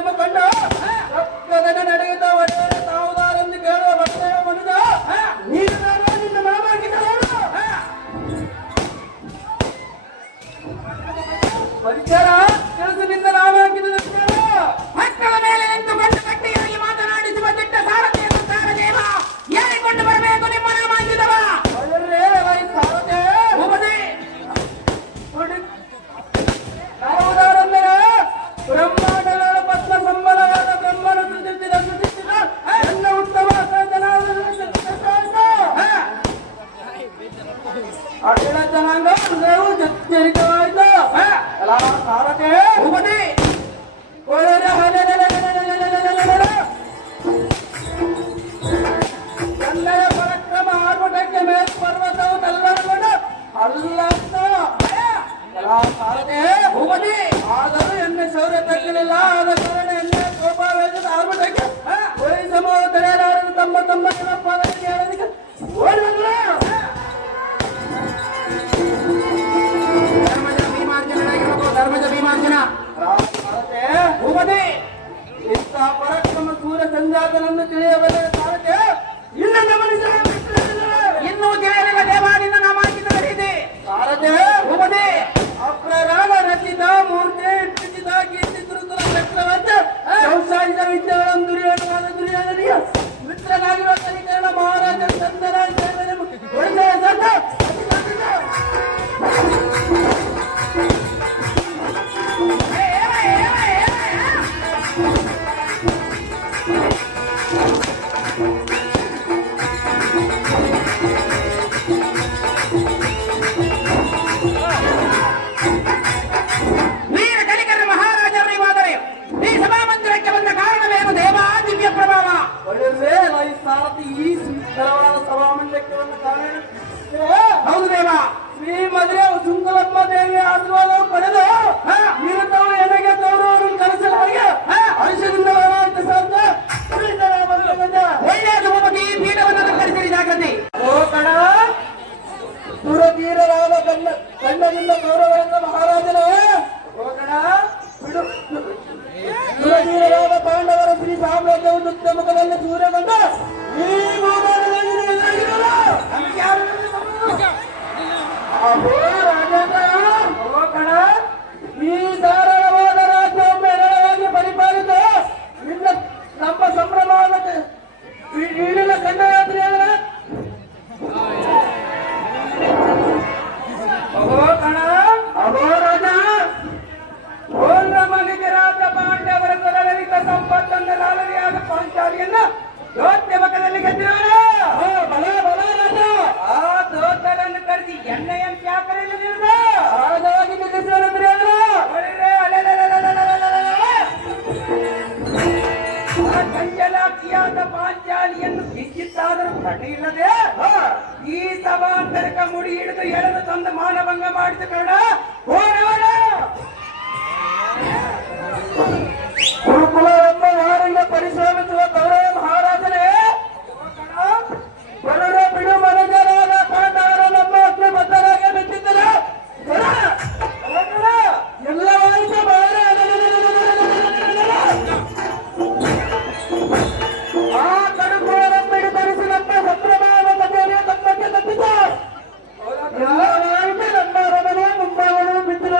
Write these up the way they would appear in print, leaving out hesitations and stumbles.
ಎಂಬುಕೊಂಡು ರಕ್ತದನ್ನು ನಡೆಯುತ್ತ ಒಡೆಯರ ತಾವುದಾರೆಂದು ಕೇಳುವ ಭಕ್ತರ ಮನುಜ ನೀನು ನಿನ್ನ ಮಾಮಾಗಿದ್ದವರು ಪರಿಚರ ಕೆಲಸ ನಿನ್ನ ನಾಮಾಗಿದ್ದ ಮಕ್ಕಳ ಮೇಲೆ ನಿಂತುಕೊಂಡು ಗಟ್ಟಿಯಾಗಿ ಮಾತನಾಡಿಸುವ ದಿಟ್ಟ ಸಾರಥಿಯನ್ನು ಸಾರದೇವ ಹೇಳಿಕೊಂಡು ಬರಬೇಕು ನಿಮ್ಮ ನಾಮಾಗಿದ್ದವ ಯಾವುದಾರೆಂದರೆ ಬ್ರಹ್ಮಾಂಡಗಳ ಪತ್ನ ಸಂಬಲವಾದ ಬ್ರಹ್ಮನ ಸೃಷ್ಟಿಸಿದ ಎಲ್ಲ ಉತ್ತಮ ಅಖಿಲ ಜನಾಂಗ ನೀವು ಎಚ್ಚರಿಕೆವಾಯಿತು ಸಾರಥೆ ಉಪದಿ ಕನ್ನಡ ಪರಾಕ್ರಮ ಆರ್ಭಟಕ್ಕೆ ಮೇಲ್ ಪರ್ವತವು ತಲ್ಲರಗೊಂಡು ಅಲ್ಲಂತ ಸಾರಥೆ ಉಪದಿ ಆದರೂ ಎಣ್ಣೆ ಶೌರ್ಯ ತಕ್ಕಲಿಲ್ಲ ಆದ ಕಾರಣ ಎಣ್ಣೆ ಕೋಪವೇಶದ ಆರ್ಭಟಕ್ಕೆ ಸಮೂಹ ತಡೆಯಲಾರದು ತಮ್ಮ ತಮ್ಮ ಪದವಿಗೆ ಹೇಳೋದಕ್ಕೆ ಓಡಿ ಬಂದ್ರು ಧರ್ಮದ ಭೀಮಾರ್ಜುನ ಉಪದಿ ಇಂಥ ಪರಾಕ್ರಮ ಸೂರ್ಯ ಸಂಜಾತನನ್ನು ತಿಳಿಯಬಲ್ಲ ಸಾರಥೆ ಇನ್ನು ಗಮನಿಸ ಇನ್ನೂ ತಿಳಿಯಲಿಲ್ಲ ದೇವಾನಿಂದ ನಾಮಾಂಕಿತರಿದೆ ಸಾರಥೆ ಉಪದಿ ಅಪ್ರರಾಗ ರಚಿತ ಮೂರ್ತಿ ಇಟ್ಟಿಸಿದ ಕೀರ್ತಿ ಗುರುಕುಲ ಚಕ್ರವರ್ತಿ ವ್ಯವಸಾಯದ ವಿದ್ಯೆಗಳನ್ನು ದುರ್ಯೋಧನಿಯ ಮಿತ್ರನಾಗಿರುವ ಕನಿಕರಣ ಮಹಾರಾಜ ಚಂದನ ಒಳ್ಳೆಯ ಸಂತ ವೀರ ಕಲಿಕರ ಮಹಾರಾಜವರಿಗಾದರೆ ಈ ಸಭಾಮಂದಿರಕ್ಕೆ ಬಂದ ಕಾರಣವೇನು ದೇವಾ ದಿವ್ಯ ಪ್ರಭಾವ ಒಳ್ಳೆ ಈ ಸಾರಥಿ ಈ ಸುಂದರವಾದ ಸಭಾಮಂದಿರಕ್ಕೆ ಬಂದ ಕಾರಣ ಹೌದು ದೇವ ಶ್ರೀ ಮದುವೆ ಸುಂಕಲಮ್ಮ ದೇವಿಯ ಆಶೀರ್ವಾದವನ್ನು ಪಡೆದು ನಿರಂತರವು ಎನಗೆ ಗೌರವವನ್ನು ಕಲಿಸಲಾಗಿ ಹರ್ಷದಿಂದ ಸಾರ್ಥ ಒಳ್ಳೆಯ ಸುಮತಿ ಪೀಠವನ್ನು ಅಲಂಕರಿಸಿರಿ ಜಾಗೃತಿ ಓ ಕಣ ಸುರಧೀರರಾದ ಗಂಡದಿಂದ ಗೌರವದಿಂದ ಮಹಾರಾಜನ ಓ ಕಣ ಬಿಡು ಸುರಧೀರರಾದ ಪಾಂಡವರ ಶ್ರೀ ಸಾಮ್ರಾಜ್ಯವು ನೃತ್ಯ ಮುಖದಲ್ಲಿ ಸೂರ್ಯಗೊಂಡ ಈ ಭೂಮಾನದಲ್ಲಿ ಎದುರಾಗಿರಲ್ಲ ಅಹೋ ರಾಜೇಂದ್ರ ಓ ಕಣ ಈ ಧಾರಾಳವಾದ ರಾಜ್ಯವನ್ನು ಎರಡವಾಗಿ ಪರಿಪಾಲಿತ ನಿನ್ನ ನಮ್ಮ ಸಂಭ್ರಮವನ್ನು ಈಡಿನ ಕಂಡಯಾತ್ರೆ ಅಹೋ ಕಣ ಅಹೋ ರಾಜ ಓರ್ವ ಮನೆಗೆ ರಾಜ ಪಾಂಡವರ ಕೊರಳಿಕ ಸಂಪತ್ತನ್ನು ಲಾಲರಿಯಾದ ಪಾಂಚಾಲಿಯನ್ನ ದೋತ್ಯಮಕದಲ್ಲಿ ಗೆದ್ದಿರುವನು ಬಲ ಬಲ ರಾಜ ಆ ದೋತರನ್ನು ಕರೆಸಿ ಎಣ್ಣೆಯನ್ನು ಯಾಕರೆಯಲ್ಲಿ ನಿಲ್ಲಿಸ ಆಳವಾಗಿ ನಿಲ್ಲಿಸುವಂದ್ರೆ ಕಂಜಲಾಕ್ಷಿಯಾದ ಪಾಂಚಾಲಿಯನ್ನು ಕಿಚ್ಚಿತ್ತಾದರೂ ಕಣ್ಣು ಇಲ್ಲದೆ ಈ ಸಭಾಂತರಕ ಮುಡಿ ಹಿಡಿದು ಎಳೆದು ತಂದು ಮಾನಭಂಗ ಮಾಡಿದ ಕಾರಣ ಹೋರವರ ಗುರುಕುಲ ಎಂಬ ಯಾರಿಂದ ಪರಿಶ್ರಮಿಸುವ ಗೌರವ ಮಹಾರಾಜನೇ ಬರುಡ ಬಿಡು ಮನಜರಾದ ಪಾಂಡವರ ನಮ್ಮ ಅಗ್ನಿ ಬದ್ಧರಾಗಿ ಬಿಟ್ಟಿದ್ದರೆ ಎಲ್ಲವಾಯಿತು ಬಾಳ ಆ ಕಡುಕುಳನ್ನು ಧರಿಸಿ ನಮ್ಮ ಸಂಭ್ರಮದ ಕಥೆಯನ್ನು ತಮ್ಮಕ್ಕೆ ತಪ್ಪಿಸ ಎಲ್ಲವಾಯಿತು ನಮ್ಮ ಅರಮನೆ ಮುಂಭಾಗಗಳು ಬಿದ್ದರು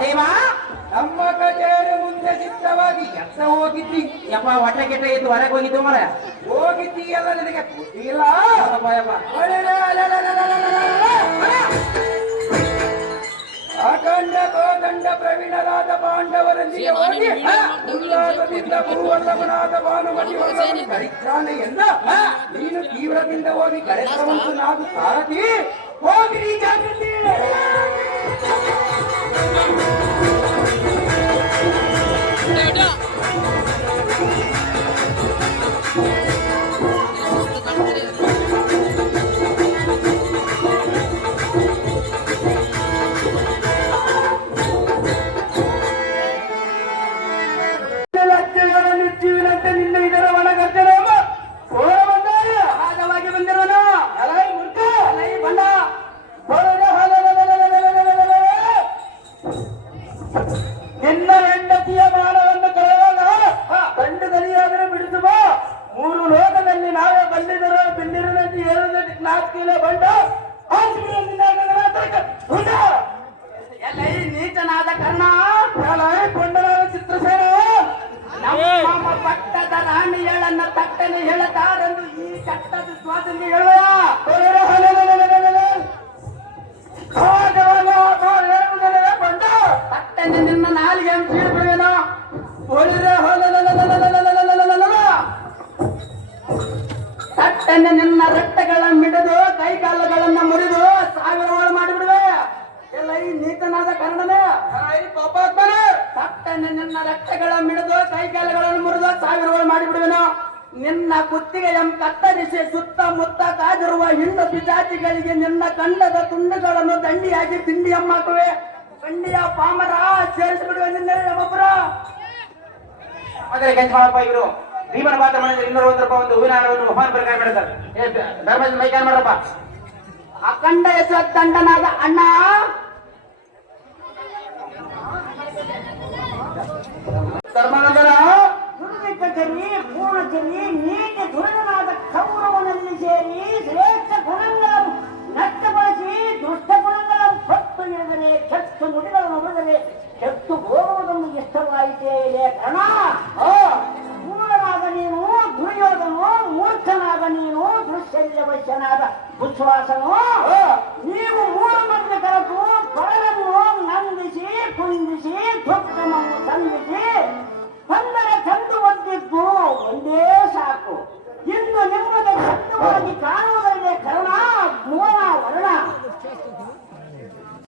ದೇವ ನಮ್ಮ ಕಚೇರಿ ಮುಂದೆ ಸಿದ್ಧವಾಗಿ ಎತ್ತ ಹೋಗಿದ್ದಿ. ಯಪ್ಪ ಹೊಟ್ಟೆ ಕೆಟ್ಟ ಇದ್ದು ಹೊರಗೆ ಹೋಗಿದ್ದು ಮರ ಹೋಗಿದ್ದಿ ಎಲ್ಲ ನಿನಗೆ ಗೊತ್ತಿಲ್ಲ. ಅಖಂಡ ಕೋದಂಡ ಪ್ರವೀಣರಾದ ಪಾಂಡವರೊಂದಿಗೆ ಹೋಗಿ ಉಲ್ಲಾಸದಿಂದ ಭೂವಲ್ಲಭನಾದ ಭಾನುಮತಿಯನ್ನು ಕರಿತಾನೆ ಎಂದ. ನೀನು ತೀವ್ರದಿಂದ ಹೋಗಿ ಕರೆತರುವಂತು ನಾವು ಸಾರಥಿ ಹೋಗಿ ನೀ ಜಾಗೃತಿ. ನಿತ್ಯುವಿನಂತೆ ನಿನ್ನ ಇದರ ಒಣಗರ್ಜನ ಸಹಜವಾಗಿ ಬಂದಿರೋನು ಅಲೈ ಮುರ್ಕ ಅಲೈ ಬಂಡ ನಿನ್ನ ಹೆಂಡತಿಯ ಮಾನವನ್ನು ಕಳೆಯುವಾಗ ದಂಡದಲ್ಲಿಯಾದರೆ ಬಿಡಿಸುವ. ಮೂರು ಲೋಕದಲ್ಲಿ ನಾವೇ ಬಂದಿದ್ದರು ಬಿಂದಿರದಂತೆ ಹೇಳುವುದಕ್ಕೆ ನಾಚಿಕೆಯ ಬಂಡ ಎಲ್ಲೈ ನೀಚನಾದ ಕರ್ಣ ಕೊಂಡನಾದ ಚಿತ್ರಸೇನ ನಮ್ಮ ಪಟ್ಟದ ರಾಣಿಯಳನ್ನ ತಟ್ಟನೆ ಹೇಳತಾರೆಂದು ಈ ಚಟ್ಟದ ಸ್ವಾತಂತ್ರ್ಯ ಹೇಳುವ ತಟ್ಟನೆ ನಿನ್ನ ನಾಲಿಗೆ ಬಿಡುವೇನೋ ತಟ್ಟನೆ ನಿನ್ನ ರಟ್ಟೆಗಳ ಮಿಡಿದು ಕೈಕಾಲುಗಳನ್ನ ಮುರಿದು ಸಾವಿರಗಳು ಮಾಡಿಬಿಡುವೆ. ಎಲ್ಲ ಈ ನೀತನಾದ ಕಾರಣನೇ ತಟ್ಟನೆ ನಿನ್ನ ರಟ್ಟೆಗಳ ಮಿಡಿದು ಕೈಕಾಲುಗಳನ್ನು ಮುರಿದು ಸಾವಿರಗಳು ಮಾಡಿಬಿಡುವೆನು. ನಿನ್ನ ಕುತ್ತಿಗೆ ಕತ್ತರಿಸಿ ಸುತ್ತಮುತ್ತ ಕಾದಿರುವ ಹಿಂಡು ಪಿಜಾತಿಗಳಿಗೆ ನಿನ್ನ ಕಂಡದ ತುಂಡುಗಳನ್ನು ದಂಡಿಯಾಗಿ ತಿಂಡಿಯಮ್ಮಾಕುವೆ. ಕಂಡಿಯ ಪಾಮರ ಸೇರಿಸಿಬಿಡುವೆ ನಿನ್ನ ಒಬ್ಬರ ಆದರೆ ಗಂಜಮಾಳಪ್ಪ ಇವರು ಭೀಮನ ಪಾತ್ರ ಮಾಡಿದ್ರೆ 201 ರೂಪಾಯಿ ಒಂದು ಹೂವಿನ ಹಾರವನ್ನು ಉಪಹಾರ ಪ್ರಕಾರ ಮಾಡ್ತಾರೆ. ಧರ್ಮದ ಮೈಕಾನ್ ಮಾಡಪ್ಪ. ಅಖಂಡ ದಂಡನಾದ ಅಣ್ಣ ಧರ್ಮಾನಂದನ ದುರ್ವಿಕಚರಿ ಪೂರ್ಣಚರಿ ನೀತಿ ದುರ್ಗನಾದ ಕೌರವನಲ್ಲಿ ಸೇರಿ ಶ್ರೇಷ್ಠ ಗುಣಗಳನ್ನು ನಷ್ಟಗೊಳಿಸಿ ದುಷ್ಟ ಗುಣಗಳನ್ನು ಹೊತ್ತು ಇಳಿದರೆ ಕೆಟ್ಟು ನುಡಿಗಳನ್ನು ಬಿಡಿದರೆ ಕೆಟ್ಟು ಹೋಗುವುದನ್ನು ಇಷ್ಟವಾಯಿತೇ ಇದೆ ಕಣ. ಮೂಢನಾದ ನೀನು ದುರ್ಯೋಧನು, ಮೂರ್ಖನಾದ ನೀನು ದುಶ್ಶಲ್ಯವಶ್ಯನಾದ ದುಶ್ವಾಸನು. ನೀವು 3 ಮಂದಿ ಕರೆದು ಪರರನ್ನು ನಂದಿಸಿ ಕುಂದಿಸಿ ದುಃಖವನ್ನು ಸಂಧಿಸಿ